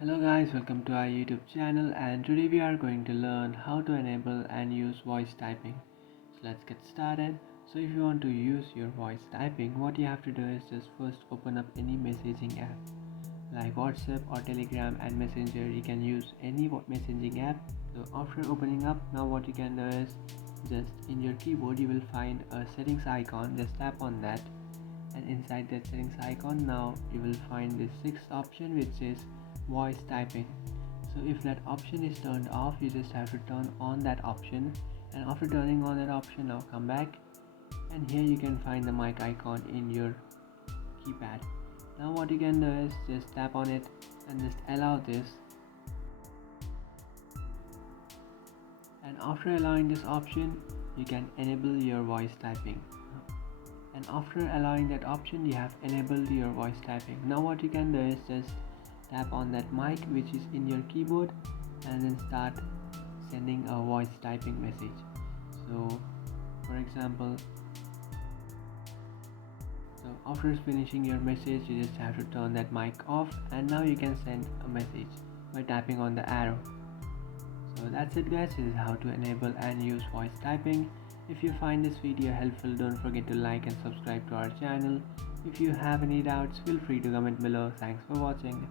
Hello guys, welcome to our YouTube channel, and today we are going to learn how to enable and use voice typing. So let's get started. So if you want to use your voice typing, what you have to do is just first open up any messaging app like WhatsApp or Telegram and Messenger. You can use any messaging app. So after opening up, now what you can do is just in your keyboard you will find a settings icon. Just tap on that, and inside that settings icon now you will find this sixth option which is voice typing. So if that option is turned off, you just have to turn on that option, and after turning on that option, now come back, and here you can find the mic icon in your keypad. Now what you can do is just tap on it and just allow this, and after allowing this option you can enable your voice typing. And after allowing that option, you have enabled your voice typing. Now what you can do is just tap on that mic which is in your keyboard and then start sending a voice typing message. So for example, after finishing your message, you just have to turn that mic off, and now you can send a message by tapping on the arrow. So that's it guys, this is how to enable and use voice typing. If you find this video helpful, don't forget to like and subscribe to our channel. If you have any doubts, feel free to comment below. Thanks for watching.